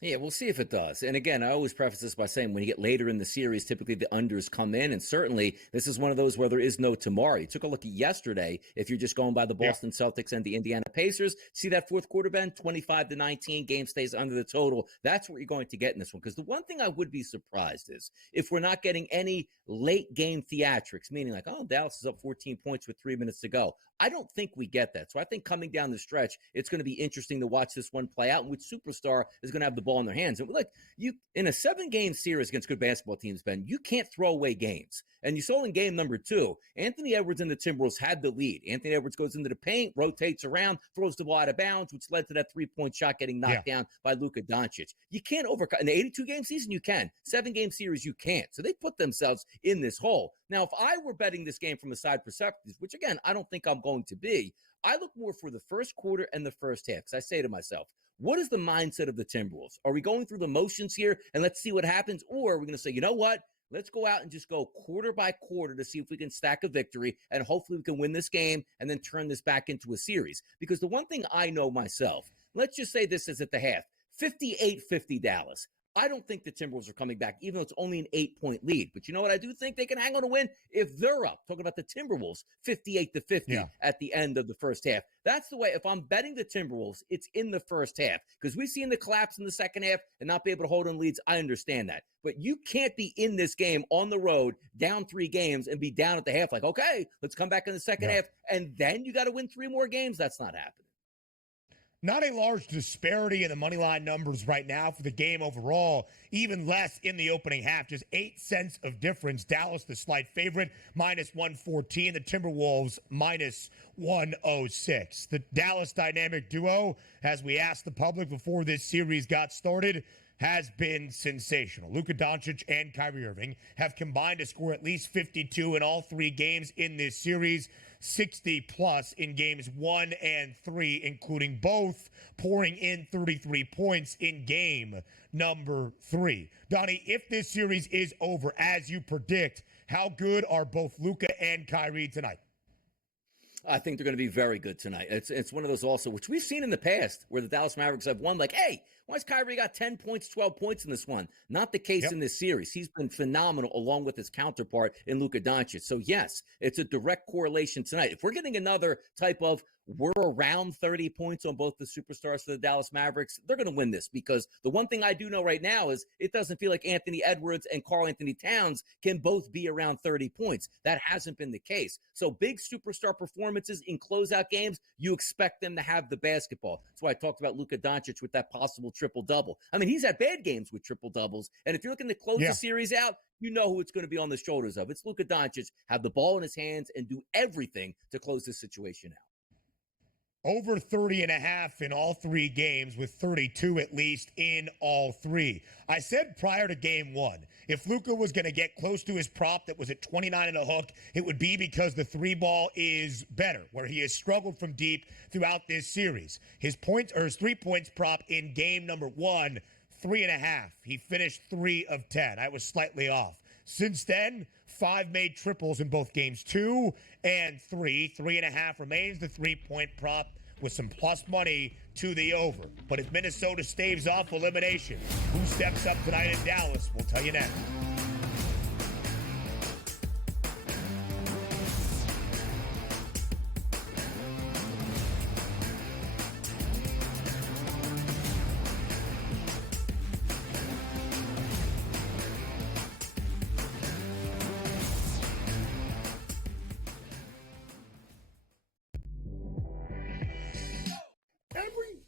Yeah, we'll see if it does. And again, I always preface this by saying when you get later in the series, typically the unders come in. And certainly this is one of those where there is no tomorrow. You took a look at yesterday. If you're just going by the Boston Celtics and the Indiana Pacers, see that fourth quarter, Ben, 25-19, game stays under the total. That's what you're going to get in this one. Because the one thing I would be surprised is if we're not getting any late game theatrics, meaning like, oh, Dallas is up 14 points with 3 minutes to go. I don't think we get that. So I think coming down the stretch, it's going to be interesting to watch this one play out, and which superstar is going to have the ball in their hands. And look, you in a 7-game series against good basketball teams, Ben, you can't throw away games. And you saw in game number 2, Anthony Edwards and the Timberwolves had the lead. Anthony Edwards goes into the paint, rotates around, throws the ball out of bounds, which led to that three-point shot getting knocked down by Luka Doncic. You can't overcome. In the 82-game season, you can. 7-game series, you can't. So they put themselves in this hole. Now, if I were betting this game from a side perspective, which, again, I don't think I'm going to be, I look more for the first quarter and the first half because I say to myself, what is the mindset of the Timberwolves? Are we going through the motions here and let's see what happens? Or are we going to say, you know what? Let's go out and just go quarter by quarter to see if we can stack a victory and hopefully we can win this game and then turn this back into a series. Because the one thing I know myself, let's just say this is at the half, 58-50 Dallas. I don't think the Timberwolves are coming back, even though it's only an 8-point lead. But you know what? I do think they can hang on to win if they're up. Talking about the Timberwolves, 58-50 at the end of the first half. That's the way. If I'm betting the Timberwolves, it's in the first half. Because we've seen the collapse in the second half and not be able to hold on leads. I understand that. But you can't be in this game on the road, down 3 games, and be down at the half like, okay, let's come back in the second half. And then you got to win 3 more games. That's not happening. Not a large disparity in the money line numbers right now for the game overall, even less in the opening half, just 8 cents of difference. Dallas, the slight favorite, minus 114. The Timberwolves, minus 106. The Dallas dynamic duo, as we asked the public before this series got started, has been sensational. Luka Doncic and Kyrie Irving have combined to score at least 52 in all 3 games in this series, 60-plus in games 1 and 3, including both pouring in 33 points in game number 3. Donnie, if this series is over, as you predict, how good are both Luka and Kyrie tonight? I think they're going to be very good tonight. It's one of those also, which we've seen in the past, where the Dallas Mavericks have won, like, hey, why's Kyrie got 10 points, 12 points in this one? Not the case in this series. He's been phenomenal along with his counterpart in Luka Doncic. So, yes, it's a direct correlation tonight. If we're getting another type of we're around 30 points on both the superstars for the Dallas Mavericks, they're going to win this because the one thing I do know right now is it doesn't feel like Anthony Edwards and Karl Anthony Towns can both be around 30 points. That hasn't been the case. So big superstar performances in closeout games, you expect them to have the basketball. That's why I talked about Luka Doncic with that possible triple-double. I mean, he's had bad games with triple-doubles. And if you're looking to close the series out, you know who it's going to be on the shoulders of. It's Luka Doncic, have the ball in his hands and do everything to close this situation out. Over 30.5 in all 3 games, with 32 at least in all 3. I said prior to game 1, if Luka was going to get close to his prop that was at 29 and a hook, it would be because the 3-ball is better, where he has struggled from deep throughout this series. His 3 points prop in game number 1, 3.5. He finished 3 of 10. I was slightly off. Since then, 5 made triples in both games 2 and 3. 3.5 remains the 3-point prop with some plus money to the over. But if Minnesota staves off elimination, who steps up tonight in Dallas? We'll tell you next.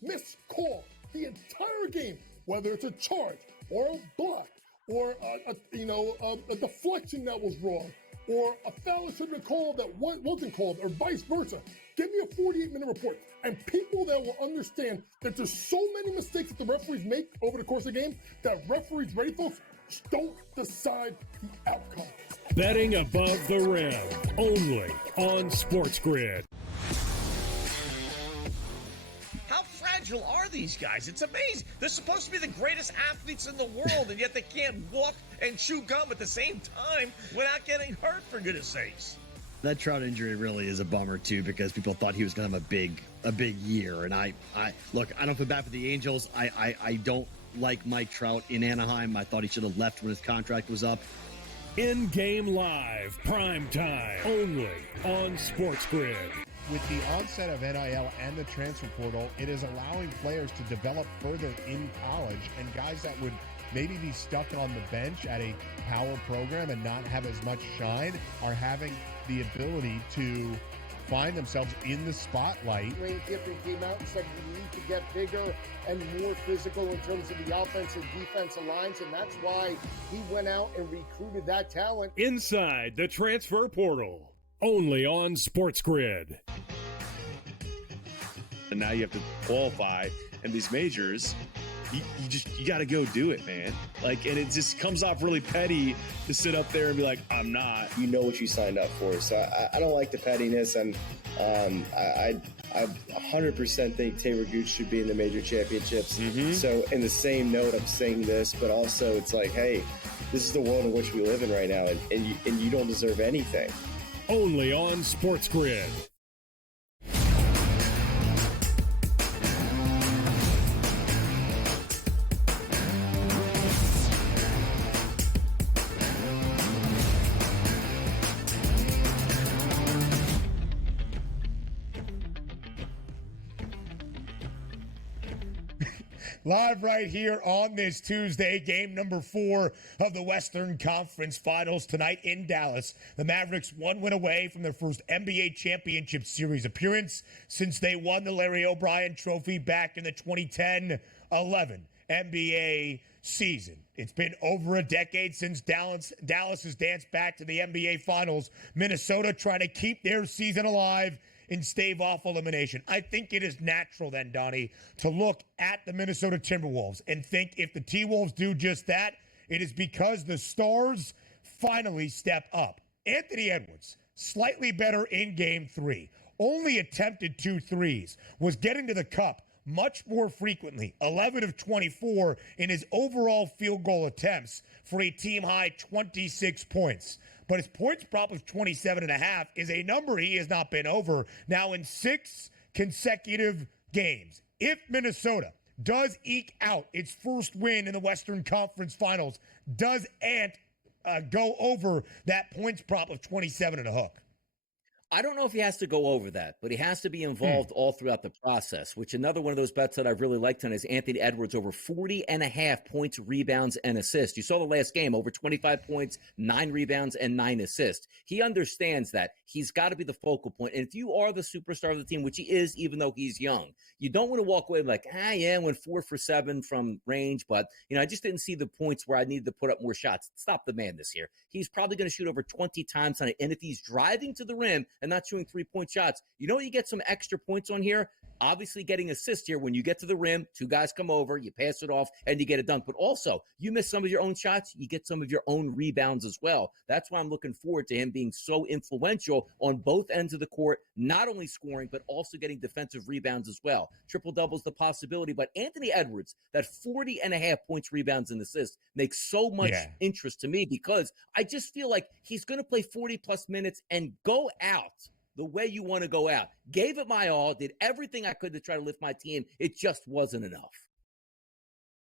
Missed call the entire game, whether it's a charge or a block or a deflection that was wrong or a foul that should have been called that wasn't called or vice versa. Give me a 48-minute report. And people that will understand that there's so many mistakes that the referees make over the course of the game that referees, ready folks, don't decide the outcome. Betting above the rim, only on SportsGrid. How fragile are these guys? It's amazing. They're supposed to be the greatest athletes in the world, and yet they can't walk and chew gum at the same time without getting hurt, for goodness sakes. That Trout injury really is a bummer too, because people thought he was going to have a big year. And I look, I don't feel bad for the Angels. I don't like Mike Trout in Anaheim. I thought he should have left when his contract was up. In-game live, prime time, only on SportsGrid. With the onset of NIL and the transfer portal, it is allowing players to develop further in college, and guys that would maybe be stuck on the bench at a power program and not have as much shine are having the ability to find themselves in the spotlight. Lane Kiffin came out and said we need to get bigger and more physical in terms of the offensive defensive lines, and that's why he went out and recruited that talent. Inside the transfer portal, only on SportsGrid. And now you have to qualify, and these majors, you got to go do it, man. Like, and it just comes off really petty to sit up there and be like, I'm not. You know what you signed up for. So I don't like the pettiness, and I 100% think Taylor Gooch should be in the major championships. So in the same note, I'm saying this, but also it's like, hey, this is the world in which we live in right now, and you don't deserve anything. Only on SportsGrid. Live right here on this Tuesday, game number 4 of the Western Conference Finals tonight in Dallas. The Mavericks 1 win away from their first NBA Championship Series appearance since they won the Larry O'Brien Trophy back in the 2010-11 NBA season. It's been over a decade since Dallas has danced back to the NBA Finals. Minnesota trying to keep their season alive and stave off elimination. I think it is natural then, Donnie, to look at the Minnesota Timberwolves and think if the T-Wolves do just that, it is because the stars finally step up. Anthony Edwards, slightly better in game 3, only attempted 2 threes, was getting to the cup much more frequently, 11 of 24 in his overall field goal attempts for a team-high 26 points. But his points prop of 27.5 is a number he has not been over now in 6 consecutive games. If Minnesota does eke out its first win in the Western Conference Finals, does Ant go over that points prop of 27 and a hook? I don't know if he has to go over that, but he has to be involved all throughout the process, which another one of those bets that I've really liked on is Anthony Edwards over 40.5 points, rebounds, and assists. You saw the last game, over 25 points, 9 rebounds, and 9 assists. He understands that. He's got to be the focal point. And if you are the superstar of the team, which he is, even though he's young, you don't want to walk away like, yeah, I went 4 for 7 from range, but, I just didn't see the points where I needed to put up more shots. Stop the man this year. He's probably going to shoot over 20 times on it. And if he's driving to the rim and not shooting 3-point shots, you get some extra points on here. Obviously getting assists here when you get to the rim, 2 guys come over, you pass it off, and you get a dunk. But also, you miss some of your own shots, you get some of your own rebounds as well. That's why I'm looking forward to him being so influential on both ends of the court, not only scoring, but also getting defensive rebounds as well. Triple-double is the possibility, but Anthony Edwards, that 40.5 points, rebounds, and assists makes so much interest to me because I just feel like he's going to play 40-plus minutes and go out the way you want to go out. Gave it my all, did everything I could to try to lift my team. It just wasn't enough.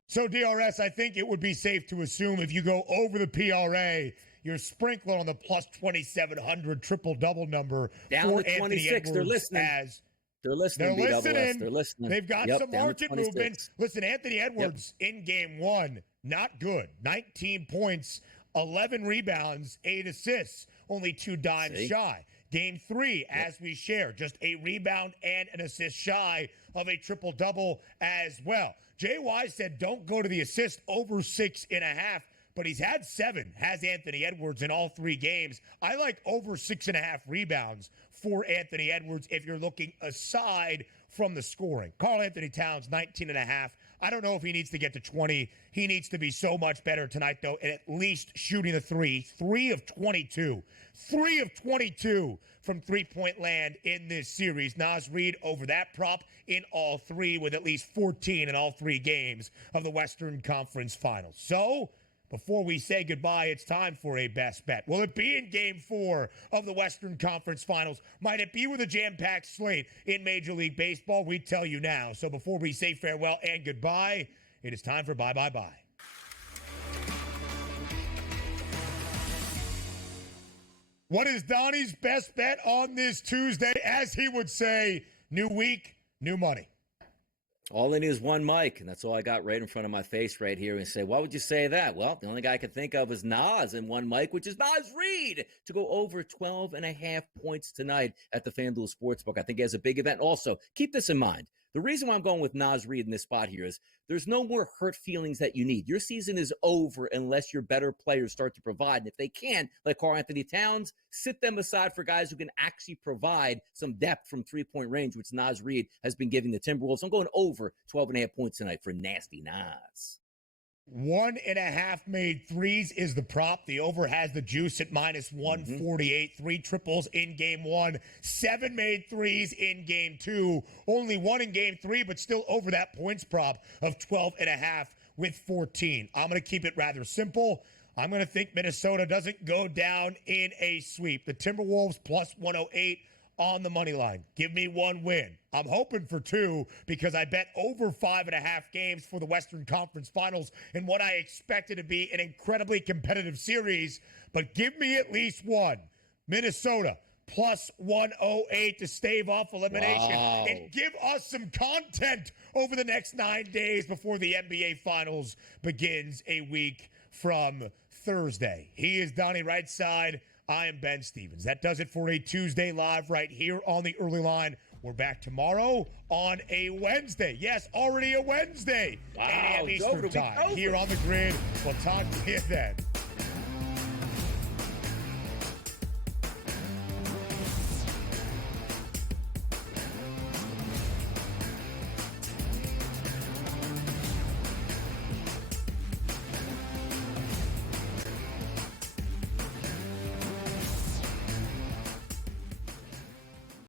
So, DRS, I think it would be safe to assume if you go over the PRA, you're sprinkling on the plus 2,700 triple-double number down for to Anthony 26. Edwards. They're listening. They're listening. They're listening. They've got some market movement. Listen, Anthony Edwards in game 1, not good. 19 points, 11 rebounds, 8 assists, only 2 dimes shy. Game 3, as we share, just a rebound and an assist shy of a triple-double as well. Jay Wise said don't go to the assist over 6.5, but he's had 7, has Anthony Edwards in all 3 games. I like over 6.5 rebounds for Anthony Edwards if you're looking aside from the scoring. Karl Anthony Towns, 19.5. I don't know if he needs to get to 20. He needs to be so much better tonight, though, and at least shooting the 3. 3 of 22. 3 of 22 from three-point land in this series. Naz Reid over that prop in all 3 with at least 14 in all 3 games of the Western Conference Finals. So, before we say goodbye, it's time for a best bet. Will it be in Game 4 of the Western Conference Finals? Might it be with a jam-packed slate in Major League Baseball? We tell you now. So before we say farewell and goodbye, it is time for bye-bye-bye. What is Donnie's best bet on this Tuesday? As he would say, new week, new money. All I need is one mic, and that's all I got right in front of my face right here. And say, why would you say that? Well, the only guy I could think of is Nas and one mic, which is Nas Reed, to go over 12.5 points tonight at the FanDuel Sportsbook. I think he has a big event. Also, keep this in mind. The reason why I'm going with Nas Reed in this spot here is there's no more hurt feelings that you need. Your season is over unless your better players start to provide. And if they can't, like Karl Anthony Towns, sit them aside for guys who can actually provide some depth from three-point range, which Nas Reed has been giving the Timberwolves. I'm going over 12.5 points tonight for Nasty Nas. 1.5 made threes is the prop. The over has the juice at minus 148. 3 triples in game 1. 7 made threes in game 2. Only 1 in game 3, but still over that points prop of 12.5 with 14. I'm going to keep it rather simple. I'm going to think Minnesota doesn't go down in a sweep. The Timberwolves plus 108 on the money line. Give me 1 win. I'm hoping for 2 because I bet over 5.5 games for the Western Conference Finals in what I expected to be an incredibly competitive series. But give me at least 1. Minnesota plus 108 to stave off elimination. Wow. And give us some content over the next 9 days before the NBA Finals begins a week from Thursday. He is Donnie Rightside. I am Ben Stevens. That does it for a Tuesday live right here on the early line. We're back tomorrow on a Wednesday. Yes, already a Wednesday. Wow, 8 a.m. Eastern time here on the grid. We'll talk to you then.